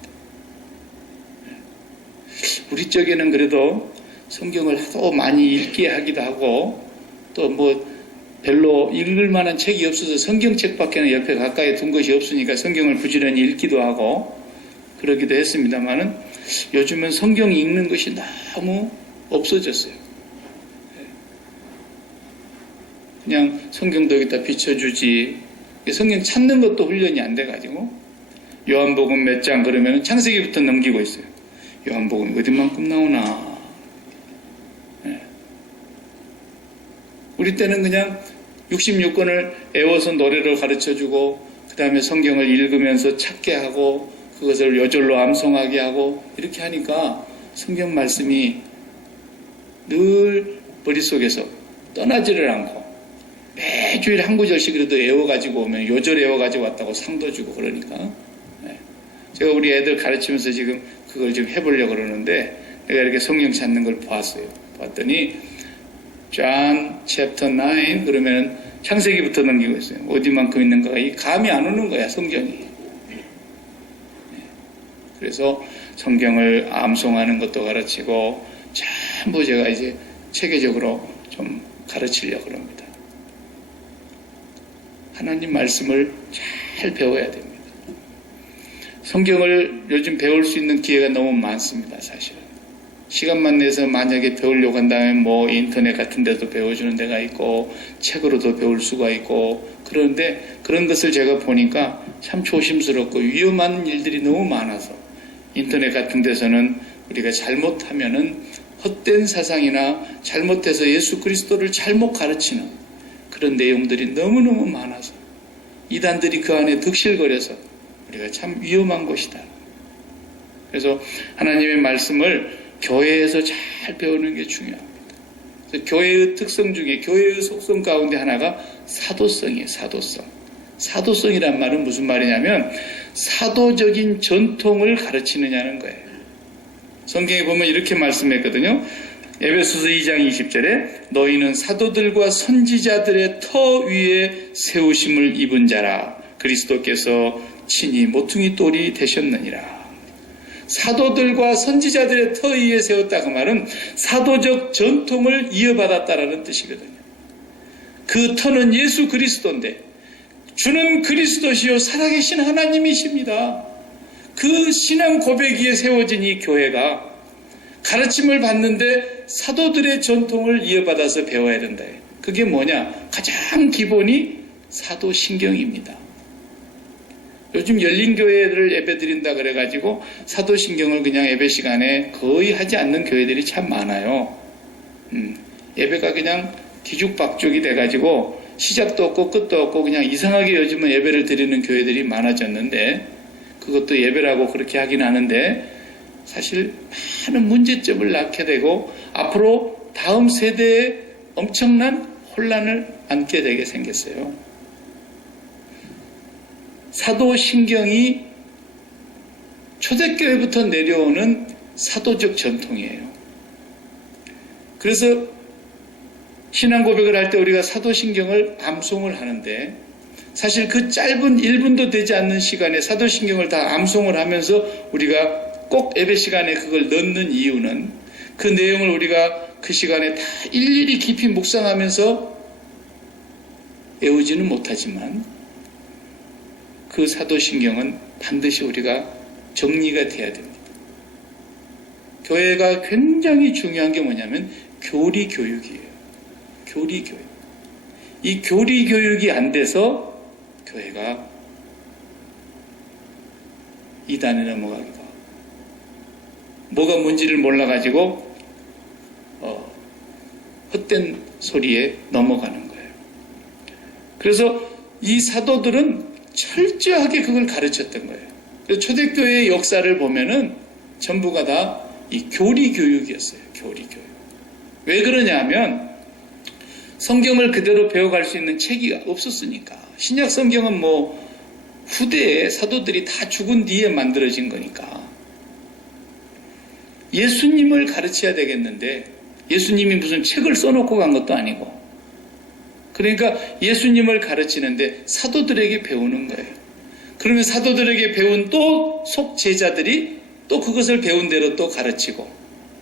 우리 쪽에는 그래도 성경을 하도 많이 읽게 하기도 하고 또 뭐 별로 읽을 만한 책이 없어서 성경책밖에 옆에 가까이 둔 것이 없으니까 성경을 부지런히 읽기도 하고 그러기도 했습니다만은 요즘은 성경 읽는 것이 너무 없어졌어요. 그냥 성경도 여기다 비춰주지 성경 찾는 것도 훈련이 안 돼가지고 요한복음 몇 장 그러면 창세기부터 넘기고 있어요. 요한복음이 어디만큼 나오나. 우리 때는 그냥 66권을 애워서 노래를 가르쳐주고 그 다음에 성경을 읽으면서 찾게 하고 그것을 여절로 암송하게 하고 이렇게 하니까 성경 말씀이 늘 머릿속에서 떠나지를 않고 매주일 한 구절씩이라도 애워가지고 오면 요절 애워가지고 왔다고 상도 주고 그러니까 제가 우리 애들 가르치면서 지금 그걸 좀 해보려고 그러는데 내가 이렇게 성경 찾는 걸 봤어요. 봤더니 John chapter 9 그러면 창세기부터 넘기고 있어요. 어디만큼 있는가 이 감이 안 오는 거야 성경이. 그래서 성경을 암송하는 것도 가르치고 전부 제가 이제 체계적으로 좀 가르치려고 합니다. 하나님 말씀을 잘 배워야 됩니다. 성경을 요즘 배울 수 있는 기회가 너무 많습니다. 사실은. 시간만 내서 만약에 배우려고 한다면 뭐 인터넷 같은 데도 배워주는 데가 있고 책으로도 배울 수가 있고 그런데 그런 것을 제가 보니까 참 조심스럽고 위험한 일들이 너무 많아서 인터넷 같은 데서는 우리가 잘못하면은 헛된 사상이나 잘못해서 예수 그리스도를 잘못 가르치는 그런 내용들이 너무너무 많아서 이단들이 그 안에 득실거려서 우리가 참 위험한 것이다. 그래서 하나님의 말씀을 교회에서 잘 배우는 게 중요합니다. 그래서 교회의 특성 중에 교회의 속성 가운데 하나가 사도성이에요. 사도성. 사도성이란 말은 무슨 말이냐면 사도적인 전통을 가르치느냐는 거예요. 성경에 보면 이렇게 말씀했거든요. 에베소서 2장 20절에 너희는 사도들과 선지자들의 터 위에 세우심을 입은 자라 그리스도께서 친히 모퉁이 돌이 되셨느니라. 사도들과 선지자들의 터 위에 세웠다 그 말은 사도적 전통을 이어받았다라는 뜻이거든요. 그 터는 예수 그리스도인데 주는 그리스도시요 살아계신 하나님이십니다. 그 신앙 고백 위에 세워진 이 교회가 가르침을 받는데 사도들의 전통을 이어받아서 배워야 된다. 그게 뭐냐? 가장 기본이 사도신경입니다. 요즘 열린교회를 예배드린다 그래가지고 사도신경을 그냥 예배 시간에 거의 하지 않는 교회들이 참 많아요. 예배가 그냥 뒤죽박죽이 돼가지고 시작도 없고 끝도 없고 그냥 이상하게 요즘은 예배를 드리는 교회들이 많아졌는데 그것도 예배라고 그렇게 하긴 하는데 사실 많은 문제점을 낳게 되고 앞으로 다음 세대에 엄청난 혼란을 안게 되게 생겼어요. 사도신경이 초대교회부터 내려오는 사도적 전통이에요. 그래서 신앙 고백을 할 때 우리가 사도신경을 암송을 하는데 사실 그 짧은 1분도 되지 않는 시간에 사도신경을 다 암송을 하면서 우리가 꼭 예배 시간에 그걸 넣는 이유는 그 내용을 우리가 그 시간에 다 일일이 깊이 묵상하면서 외우지는 못하지만 그 사도신경은 반드시 우리가 정리가 돼야 됩니다. 교회가 굉장히 중요한 게 뭐냐면 교리교육이에요. 교리교육. 이 교리교육이 안 돼서 교회가 이단에 넘어가기도 하고 뭐가 뭔지를 몰라가지고 헛된 소리에 넘어가는 거예요. 그래서 이 사도들은 철저하게 그걸 가르쳤던 거예요. 그래서 초대교회의 역사를 보면은 전부가 다 이 교리교육이었어요. 교리교육. 왜 그러냐면 성경을 그대로 배워갈 수 있는 책이 없었으니까. 신약 성경은 뭐 후대에 사도들이 다 죽은 뒤에 만들어진 거니까 예수님을 가르쳐야 되겠는데 예수님이 무슨 책을 써놓고 간 것도 아니고 그러니까 예수님을 가르치는데 사도들에게 배우는 거예요. 그러면 사도들에게 배운 또 속제자들이 또 그것을 배운 대로 또 가르치고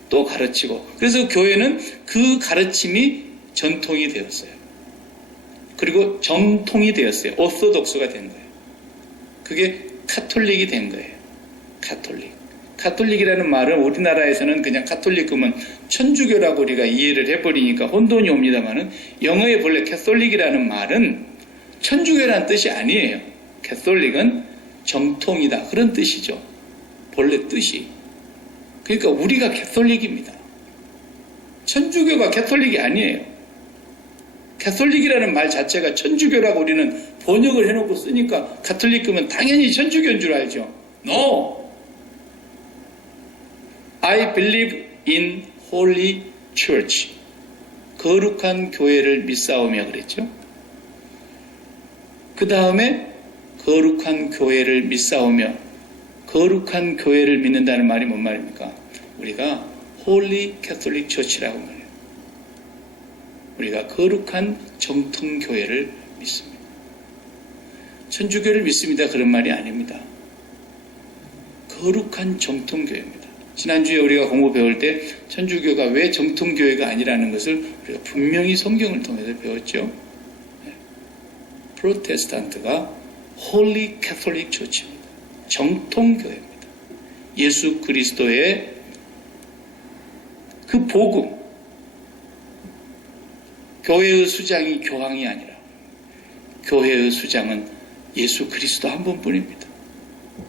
또 가르치고 그래서 교회는 그 가르침이 전통이 되었어요. 그리고 정통이 되었어요. 오소독스가 된 거예요. 그게 카톨릭이 된 거예요. 카톨릭. 카톨릭이라는 말은 우리나라에서는 그냥 카톨릭 그러면 천주교라고 우리가 이해를 해버리니까 혼돈이 옵니다만은 영어의 본래 캐톨릭이라는 말은 천주교라는 뜻이 아니에요. 캐톨릭은 정통이다 그런 뜻이죠. 본래 뜻이. 그러니까 우리가 캐톨릭입니다. 천주교가 캐톨릭이 아니에요. 캐톨릭이라는 말 자체가 천주교라고 우리는 번역을 해놓고 쓰니까 카톨릭 그러면 당연히 천주교인 줄 알죠. No! I believe in holy church. 거룩한 교회를 믿사오며 그랬죠. 그 다음에 거룩한 교회를 믿사오며 거룩한 교회를 믿는다는 말이 뭔 말입니까? 우리가 holy catholic church라고 말해요. 우리가 거룩한 정통교회를 믿습니다. 천주교를 믿습니다. 그런 말이 아닙니다. 거룩한 정통교회입니다. 지난주에 우리가 공부 배울 때 천주교가 왜 정통교회가 아니라는 것을 우리가 분명히 성경을 통해서 배웠죠. 프로테스탄트가 홀리 캐톨릭 처치입니다. 정통교회입니다. 예수 그리스도의 그 복음, 교회의 수장이 교황이 아니라 교회의 수장은 예수 그리스도 한 분뿐입니다.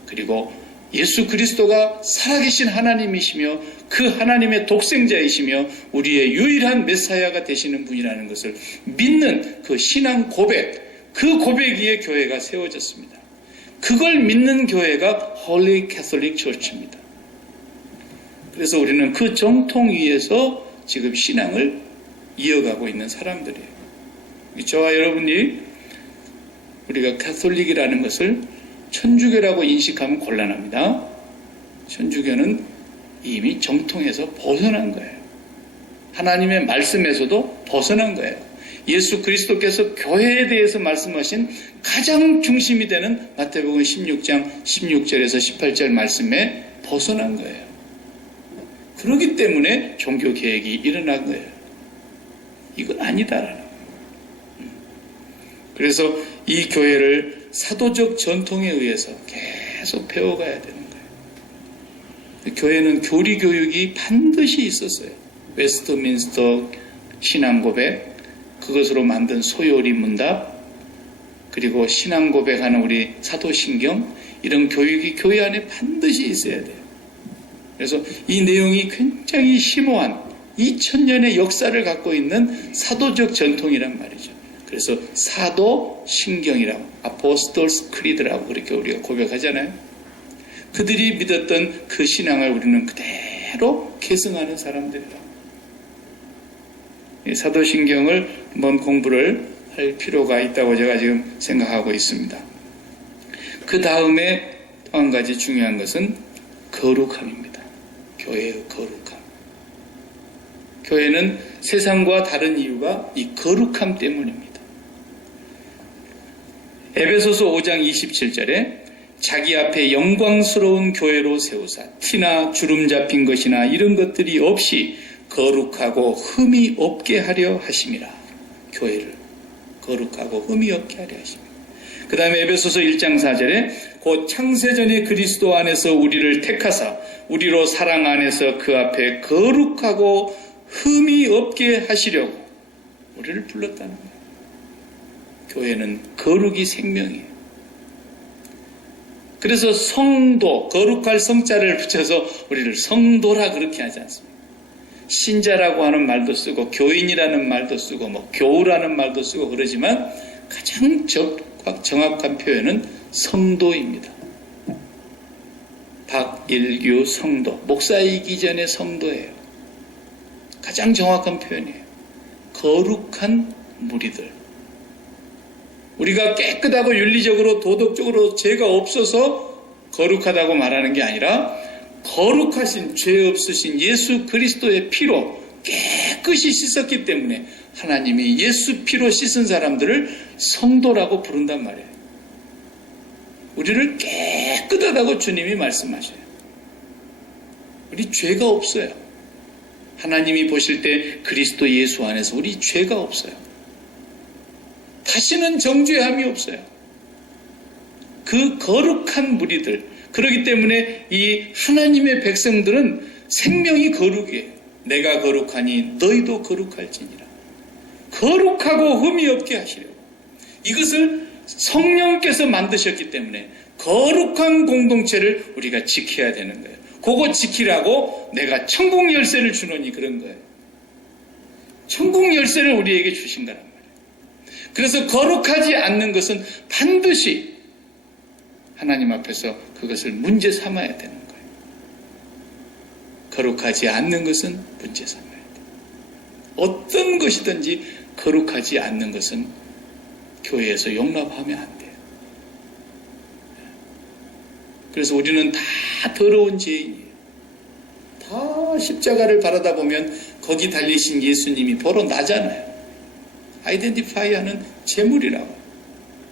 그리고 예수 그리스도가 살아계신 하나님이시며 그 하나님의 독생자이시며 우리의 유일한 메사야가 되시는 분이라는 것을 믿는 그 신앙 고백, 그 고백 위에 교회가 세워졌습니다. 그걸 믿는 교회가 홀리 캐톨릭 처치입니다. 그래서 우리는 그 정통 위에서 지금 신앙을 이어가고 있는 사람들이에요. 저와 여러분이 우리가 캐톨릭이라는 것을 천주교라고 인식하면 곤란합니다. 천주교는 이미 정통에서 벗어난 거예요. 하나님의 말씀에서도 벗어난 거예요. 예수 그리스도께서 교회에 대해서 말씀하신 가장 중심이 되는 마태복음 16장 16절에서 18절 말씀에 벗어난 거예요. 그렇기 때문에 종교개혁이 일어난 거예요. 이건 아니다라는 거예요. 그래서 이 교회를 사도적 전통에 의해서 계속 배워가야 되는 거예요. 교회는 교리교육이 반드시 있었어요. 웨스트민스터 신앙고백, 그것으로 만든 소요리 문답, 그리고 신앙고백하는 우리 사도신경, 이런 교육이 교회 안에 반드시 있어야 돼요. 그래서 이 내용이 굉장히 심오한 2000년의 역사를 갖고 있는 사도적 전통이란 말이죠. 그래서 사도신경이라고, 아포스톨스 크리드라고 그렇게 우리가 고백하잖아요. 그들이 믿었던 그 신앙을 우리는 그대로 계승하는 사람들이라고. 사도신경을 한번 공부를 할 필요가 있다고 제가 지금 생각하고 있습니다. 그 다음에 또 한 가지 중요한 것은 거룩함입니다. 교회의 거룩함. 교회는 세상과 다른 이유가 이 거룩함 때문입니다. 에베소서 5장 27절에 자기 앞에 영광스러운 교회로 세우사 티나 주름 잡힌 것이나 이런 것들이 없이 거룩하고 흠이 없게 하려 하심이라. 교회를 거룩하고 흠이 없게 하려 하십니다. 그 다음에 에베소서 1장 4절에 곧 창세전에 그리스도 안에서 우리를 택하사 우리로 사랑 안에서 그 앞에 거룩하고 흠이 없게 하시려고 우리를 불렀다는 거예요. 교회는 거룩이 생명이에요. 그래서 성도, 거룩할 성자를 붙여서 우리를 성도라 그렇게 하지 않습니다. 신자라고 하는 말도 쓰고 교인이라는 말도 쓰고 뭐 교우라는 말도 쓰고 그러지만 가장 정확한 표현은 성도입니다. 박일규 성도, 목사이기 전에 성도예요. 가장 정확한 표현이에요. 거룩한 무리들. 우리가 깨끗하고 윤리적으로 도덕적으로 죄가 없어서 거룩하다고 말하는 게 아니라 거룩하신 죄 없으신 예수 그리스도의 피로 깨끗이 씻었기 때문에 하나님이 예수 피로 씻은 사람들을 성도라고 부른단 말이에요. 우리를 깨끗하다고 주님이 말씀하셔요. 우리 죄가 없어요. 하나님이 보실 때 그리스도 예수 안에서 우리 죄가 없어요. 다시는 정죄함이 없어요. 그 거룩한 무리들, 그렇기 때문에 이 하나님의 백성들은 생명이 거룩이에요. 내가 거룩하니 너희도 거룩할지니라. 거룩하고 흠이 없게 하시려고. 이것을 성령께서 만드셨기 때문에 거룩한 공동체를 우리가 지켜야 되는 거예요. 그거 지키라고 내가 천국 열쇠를 주노니 그런 거예요. 천국 열쇠를 우리에게 주신 거란 말이에요. 그래서 거룩하지 않는 것은 반드시 하나님 앞에서 그것을 문제 삼아야 되는 거예요. 거룩하지 않는 것은 문제 삼아야 돼요. 어떤 것이든지 거룩하지 않는 것은 교회에서 용납하면 안 돼요. 그래서 우리는 다 더러운 죄인이에요. 다 십자가를 바라다 보면 거기 달리신 예수님이 보러 나잖아요. 아이덴티파이 하는 제물이라고.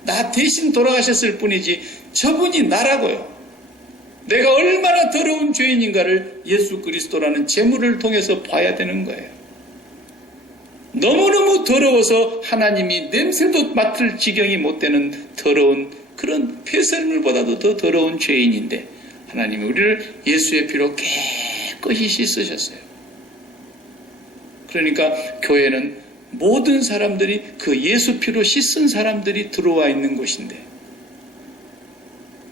나 대신 돌아가셨을 뿐이지 저분이 나라고요. 내가 얼마나 더러운 죄인인가를 예수 그리스도라는 제물을 통해서 봐야 되는 거예요. 너무너무 더러워서 하나님이 냄새도 맡을 지경이 못 되는 더러운 그런 폐설물보다도 더 더러운 죄인인데 하나님이 우리를 예수의 피로 깨끗이 씻으셨어요. 그러니까 교회는 모든 사람들이 그 예수 피로 씻은 사람들이 들어와 있는 곳인데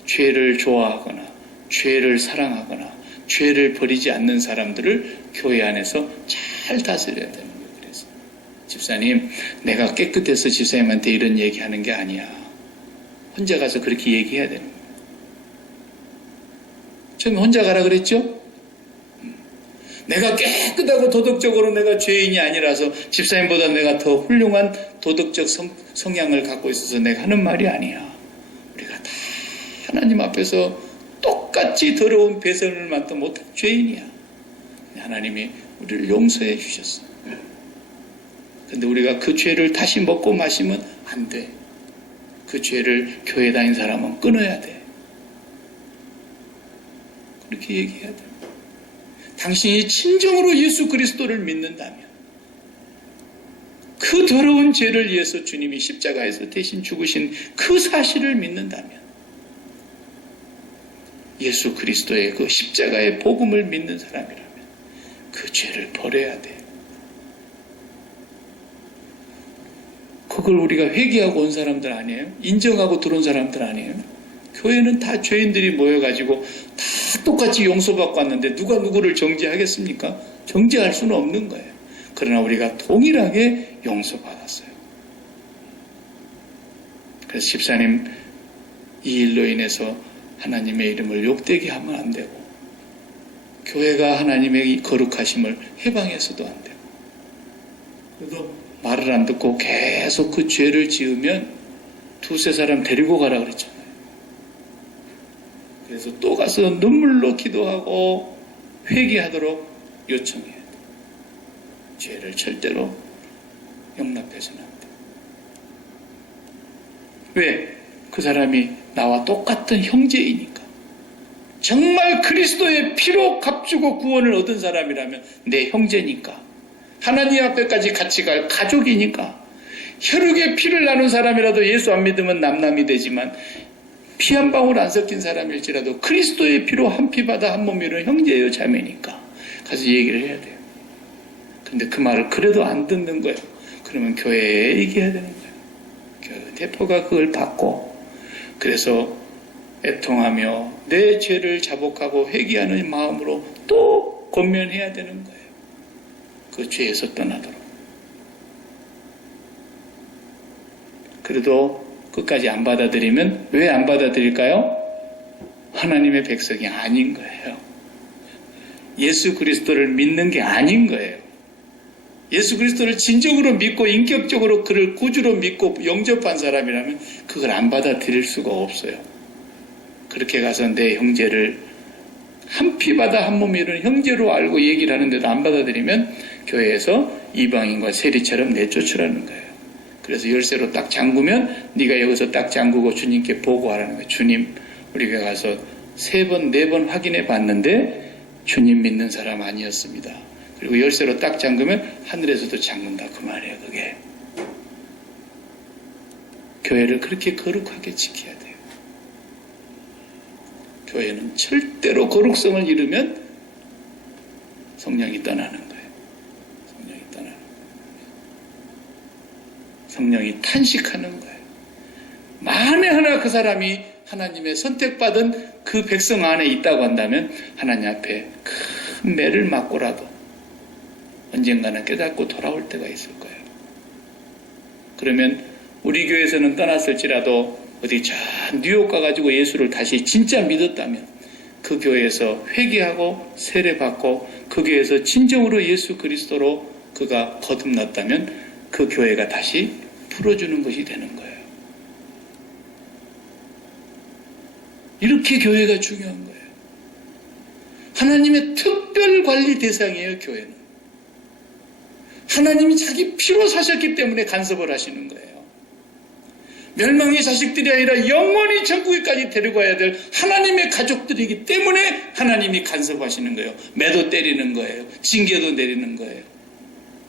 죄를 좋아하거나 죄를 사랑하거나 죄를 버리지 않는 사람들을 교회 안에서 잘 다스려야 되는 거예요. 그래서 집사님, 내가 깨끗해서 집사님한테 이런 얘기하는 게 아니야. 혼자 가서 그렇게 얘기해야 되는 거예요. 처음에 혼자 가라 그랬죠? 내가 깨끗하고 도덕적으로 내가 죄인이 아니라서 집사님보다 내가 더 훌륭한 도덕적 성향을 갖고 있어서 내가 하는 말이 아니야. 우리가 다 하나님 앞에서 똑같이 더러운 배설물만도 못한 죄인이야. 하나님이 우리를 용서해 주셨어. 근데 우리가 그 죄를 다시 먹고 마시면 안 돼. 그 죄를 교회 다닌 사람은 끊어야 돼. 그렇게 얘기해야 돼. 당신이 진정으로 예수 그리스도를 믿는다면 그 더러운 죄를 위해서 주님이 십자가에서 대신 죽으신 그 사실을 믿는다면 예수 그리스도의 그 십자가의 복음을 믿는 사람이라면 그 죄를 버려야 돼. 그걸 우리가 회개하고 온 사람들 아니에요? 인정하고 들어온 사람들 아니에요? 교회는 다 죄인들이 모여가지고 다 똑같이 용서받고 왔는데 누가 누구를 정죄하겠습니까? 정죄할 수는 없는 거예요. 그러나 우리가 동일하게 용서받았어요. 그래서 집사님, 이 일로 인해서 하나님의 이름을 욕되게 하면 안 되고 교회가 하나님의 이 거룩하심을 해방해서도 안 되고 그래도 말을 안 듣고 계속 그 죄를 지으면 두세 사람 데리고 가라 그랬잖아요. 그래서 또 가서 눈물로 기도하고 회개하도록 요청해야 돼요. 죄를 절대로 용납해서는 안 돼요. 왜? 그 사람이 나와 똑같은 형제이니까. 정말 그리스도의 피로 값주고 구원을 얻은 사람이라면 내 형제니까. 하나님 앞에까지 같이 갈 가족이니까. 혈육의 피를 나눈 사람이라도 예수 안 믿으면 남남이 되지만 피 한 방울 안 섞인 사람일지라도 그리스도의 피로 한 피 받아 한 몸이는 형제예요, 자매니까. 가서 얘기를 해야 돼요. 근데 그 말을 그래도 안 듣는 거예요. 그러면 교회에 얘기해야 되는 거예요. 교회 대표가 그걸 받고 그래서 애통하며 내 죄를 자복하고 회개하는 마음으로 또 권면해야 되는 거예요. 그 죄에서 떠나도록. 그래도 끝까지 안 받아들이면 왜 안 받아들일까요? 하나님의 백성이 아닌 거예요. 예수 그리스도를 믿는 게 아닌 거예요. 예수 그리스도를 진정으로 믿고 인격적으로 그를 구주로 믿고 영접한 사람이라면 그걸 안 받아들일 수가 없어요. 그렇게 가서 내 형제를 한 피바다 한 몸 이루는 형제로 알고 얘기를 하는데도 안 받아들이면 교회에서 이방인과 세리처럼 내쫓으라는 거예요. 그래서 열쇠로 딱 잠그면 네가 여기서 딱 잠그고 주님께 보고하라는 거예요. 주님, 우리가 가서 3번, 4번 확인해 봤는데 주님 믿는 사람 아니었습니다. 그리고 열쇠로 딱 잠그면 하늘에서도 잠근다 그 말이에요. 그게 교회를 그렇게 거룩하게 지켜야 돼요. 교회는 절대로 거룩성을 잃으면 성령이 떠나는 거예요. 성령이 떠나는 거예요. 성령이 탄식하는 거예요. 만에 하나 그 사람이 하나님의 선택받은 그 백성 안에 있다고 한다면 하나님 앞에 큰 매를 맞고라도 언젠가는 깨닫고 돌아올 때가 있을 거예요. 그러면 우리 교회에서는 떠났을지라도 어디 저 뉴욕 가가지고 예수를 다시 진짜 믿었다면 그 교회에서 회개하고 세례받고 그 교회에서 진정으로 예수 그리스도로 그가 거듭났다면 그 교회가 다시 풀어주는 것이 되는 거예요. 이렇게 교회가 중요한 거예요. 하나님의 특별 관리 대상이에요, 교회는. 하나님이 자기 피로 사셨기 때문에 간섭을 하시는 거예요. 멸망의 자식들이 아니라 영원히 천국에까지 데려가야 될 하나님의 가족들이기 때문에 하나님이 간섭하시는 거예요. 매도 때리는 거예요. 징계도 내리는 거예요.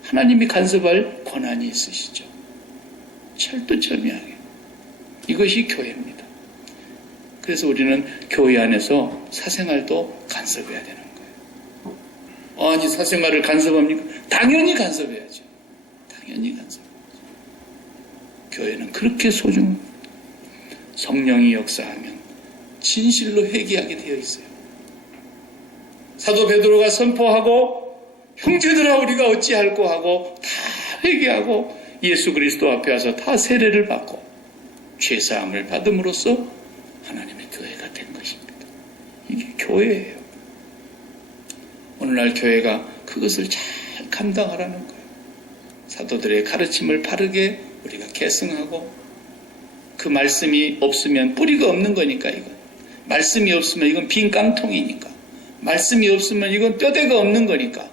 하나님이 간섭할 권한이 있으시죠. 철두철미하게. 이것이 교회입니다. 그래서 우리는 교회 안에서 사생활도 간섭해야 되는 거예요. 아니, 사생활을 간섭합니까? 당연히 간섭해야죠. 당연히 간섭해야죠. 교회는 그렇게 소중합니다. 성령이 역사하면 진실로 회개하게 되어 있어요. 사도 베드로가 선포하고 형제들아 우리가 어찌할꼬 하고 다 회개하고 예수 그리스도 앞에 와서 다 세례를 받고 죄사함을 받음으로써 하나님의 교회가 된 것입니다. 이게 교회예요. 오늘날 교회가 그것을 잘 감당하라는 거예요. 사도들의 가르침을 바르게 우리가 계승하고 그 말씀이 없으면 뿌리가 없는 거니까 이건. 말씀이 없으면 이건 빈 깡통이니까. 말씀이 없으면 이건 뼈대가 없는 거니까.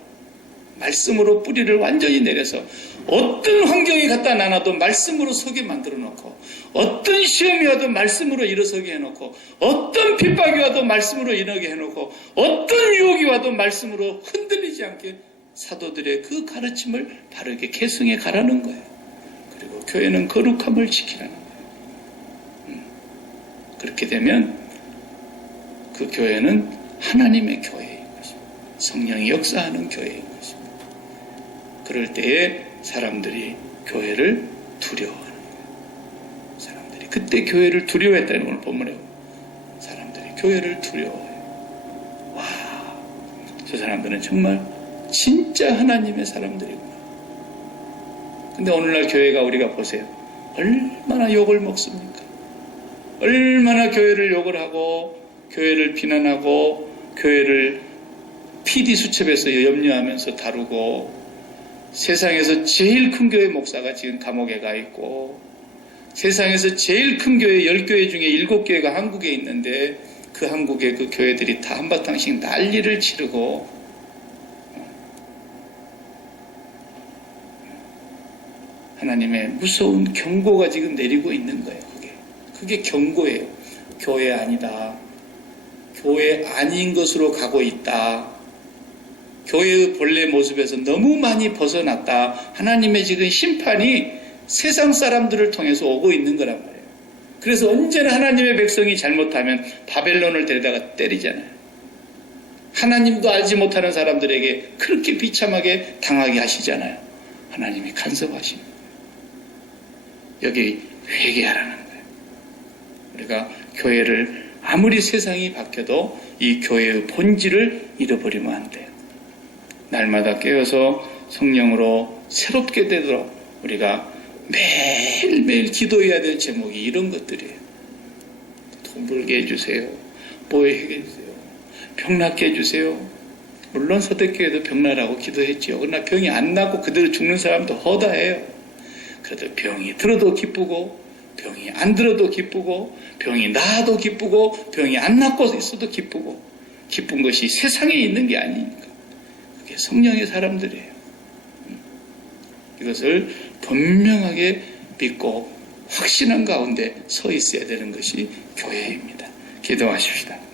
말씀으로 뿌리를 완전히 내려서 어떤 환경이 갖다 놔놔도 말씀으로 서게 만들어 놓고 어떤 시험이 와도 말씀으로 일어서게 해놓고 어떤 핍박이 와도 말씀으로 일어나게 해놓고 어떤 유혹이 와도 말씀으로 흔들리지 않게 사도들의 그 가르침을 바르게 계승해 가라는 거예요. 그리고 교회는 거룩함을 지키라는 거예요. 그렇게 되면 그 교회는 하나님의 교회인 것입니다. 성령이 역사하는 교회인 것입니다. 그럴 때에 사람들이 교회를 두려워하는 거예요. 사람들이 그때 교회를 두려워했다는 걸 본문에 사람들이 교회를 두려워해요. 와, 저 사람들은 정말 진짜 하나님의 사람들이구나. 근데 오늘날 교회가 우리가 보세요. 얼마나 욕을 먹습니까? 얼마나 교회를 욕을 하고 교회를 비난하고 교회를 PD수첩에서 염려하면서 다루고 세상에서 제일 큰 교회 목사가 지금 감옥에 가 있고 세상에서 제일 큰 교회 10교회 중에 7교회가 한국에 있는데 그 한국의 그 교회들이 다 한바탕씩 난리를 치르고 하나님의 무서운 경고가 지금 내리고 있는 거예요. 그게 경고예요. 교회 아니다. 교회 아닌 것으로 가고 있다. 교회의 본래 모습에서 너무 많이 벗어났다. 하나님의 지금 심판이 세상 사람들을 통해서 오고 있는 거란 말이에요. 그래서 언제나 하나님의 백성이 잘못하면 바벨론을 데려다가 때리잖아요. 하나님도 알지 못하는 사람들에게 그렇게 비참하게 당하게 하시잖아요. 하나님이 간섭하십니다. 여기 회개하라는 거예요. 우리가 교회를 아무리 세상이 바뀌어도 이 교회의 본질을 잃어버리면 안 돼요. 날마다 깨어서 성령으로 새롭게 되도록 우리가 매일매일 기도해야 될 제목이 이런 것들이에요. 돈 벌게 해주세요. 보호하게 해주세요. 병 낫게 해주세요. 물론 서대교회도 병나라고 기도했지요. 그러나 병이 안 나고 그대로 죽는 사람도 허다해요. 그래도 병이 들어도 기쁘고 병이 안 들어도 기쁘고 병이 나아도 기쁘고 병이 안 낫고 있어도 기쁘고 기쁜 것이 세상에 있는 게 아니니까. 그게 성령의 사람들이에요. 이것을 분명하게 믿고 확신한 가운데 서 있어야 되는 것이 교회입니다. 기도하십시다.